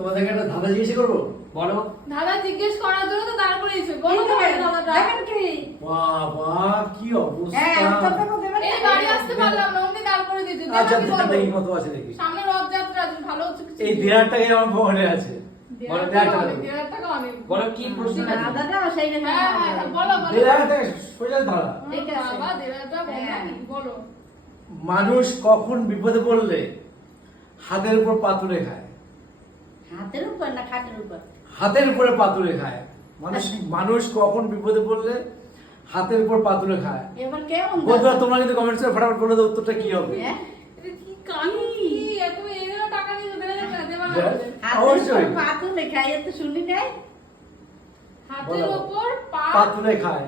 তোমাদেরকে একটা ধাঁধা জিজ্ঞেস করবো, বলো। দাদা জিজ্ঞেস করার জন্য তো দাঁড় করিয়েছে। বলো তো দাদাটা। দেখেন কি বাবা কি হ্যাঁ অবস্থা। উত্তরটা তো দেবেন এই বাড়ি আসতে পারলাম না, অমনি দাঁড় করে দিতে। আচ্ছা দেখি কত আছে দেখি। সামনে রথযাত্রা আছে, ভালো হচ্ছে কিছু। এই 1,500 টাকাই আমার মনে আছে। বলো 1,500 টাকা। 1,500 টাকা অনেক। বলো কি প্রশ্ন আছে? দাদাটা সেই না হ্যাঁ হ্যাঁ বলো বলো। 1,500 টাকা সোজা ধরা। ঠিক আছে। বাবা 1,500 টাকা হ্যাঁ। বলো। মানুষ কখন বিপদে পড়লে হাতের উপর পাতুরে খায়? হাতের উপর না খাটের উপর? হাতের উপরে পাতুরে খায়। মানুষ কখন বিপদে পড়লে হাতের উপর পাতুরে খায়? এবার কেমন বন্ধুরা তোমরা কিন্তু কমেন্টসে ফটাফট বলে দাও উত্তরটা কি হবে। হ্যাঁ? এটা কি কানি কি? তুমি 1,000 টাকা নিয়ে দেবে না দেবা না? Yes. হাতের অবশ্যই। উপর পাতু লেখা এত শুনি নাই। হাতের বলো। উপর পা পাতুরে খায়।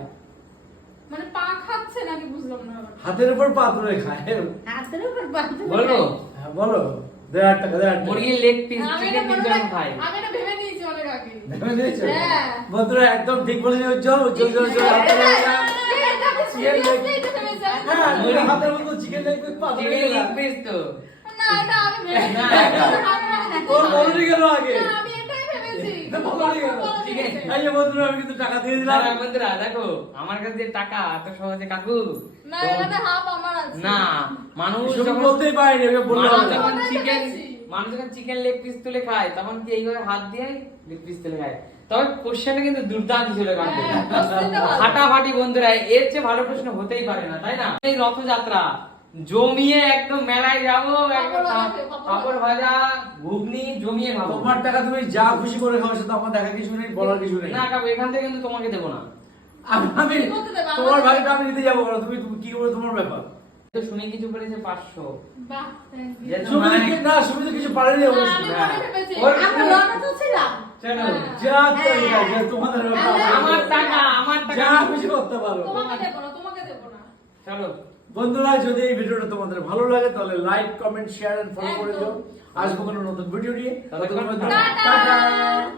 মানে পা খাচ্ছে নাকি বুঝলাম না ব্যাপারটা। হাতের উপর পাতুরে খায়। হাতের উপর পাতু বলো। হ্যাঁ বলো 1,500 টাকা 1,500 টাকা। মুরগির লেগ পিস আমি চিকেন এটা মনে পিস রাখ- খাই। আমি এটা ভেবে নিয়েছি অনেক আগে। ভেবে দিয়েছো? হ্যাঁ। বন্ধুরা একদম ঠিক বলেছে উজ্জ্বল উজ্জ্বল উজ্জ্বল হাতের উপরে খায়। চিকেন লেগ ভেবেছি। হ্যাঁ হাতের মধ্যে চিকেন লেগ পিস পাতুরে চিকেন লেগ খায়। পিস তো। না এটা আমি ভেবে না, ওর বলনি কেন আগে? না, আমি এটাই ভেবেছি। বলনি কেন? চিকেন। এই যে বন্ধুরা আমি কিন্তু টাকা দিয়ে দিলাম। দাঁড়া বন্ধুরা দেখো আমার কাছে যে টাকা এত সহজে কাকু না এখানে হাফ আমার আছে। না মানুষ শুধু যখন বলতেই পারিনি ওকে বললাম মানুষ না। যখন ওটাই চিকেন ভেবেছি। মানুষ যখন চিকেন লেগ পিস তুলে খায় তখন কি এইভাবে হাত দিয়ে লেগ পিস তুলে খায়। তবে কোশ্চেনটা কিন্তু দুর্দান্ত ছিল কাকু। হ্যাঁ, কোশ্চেনটা ভালো। ফাটাফাটি বন্ধুরা এর চেয়ে ভালো প্রশ্ন হতেই পারে না তাই না? এই রথযাত্রা জমিয়ে একদম মেলায় যাবো একদম পাপড় ভাজা ঘুগনি জমিয়ে খাবো। তোমার টাকা তুমি যা খুশি করে খাও সেটা আমার দেখা কিছু নেই বলার কিছু নেই। না কাকু এখান থেকে কিন্তু তোমাকে দেবো না। আমি কি করতে দেবে? তোমার ভাগটা আমি নিতে যাবো কেন? তুমি তুমি কি করবে তোমার ব্যাপার। তো শুনে কিছু করেছে 500। বাহ থ্যাংক ইউ। যেন সুমিত মানে- কি- না সুমিত কিছু পারেনি না, অবশ্য। আমি হ্যাঁ। মনে ভেবেছি। ওর- আমরা লড়া তো ছিলাম। চলো হ্যাঁ। যা তো এটা যে তোমাদের ব্যাপার। আমার টাকা যা খুশি করতে পারো। তোমাকে দেবো না, তোমাকে দেবো না। চলো বন্ধুরা যদি এই ভিডিওটা তোমাদের ভালো লাগে তাহলে like comment share and follow করে দিও। আসবো কোনো নতুন ভিডিও নিয়ে। ততক্ষণ ততক্ষণ টাটা। টাটা।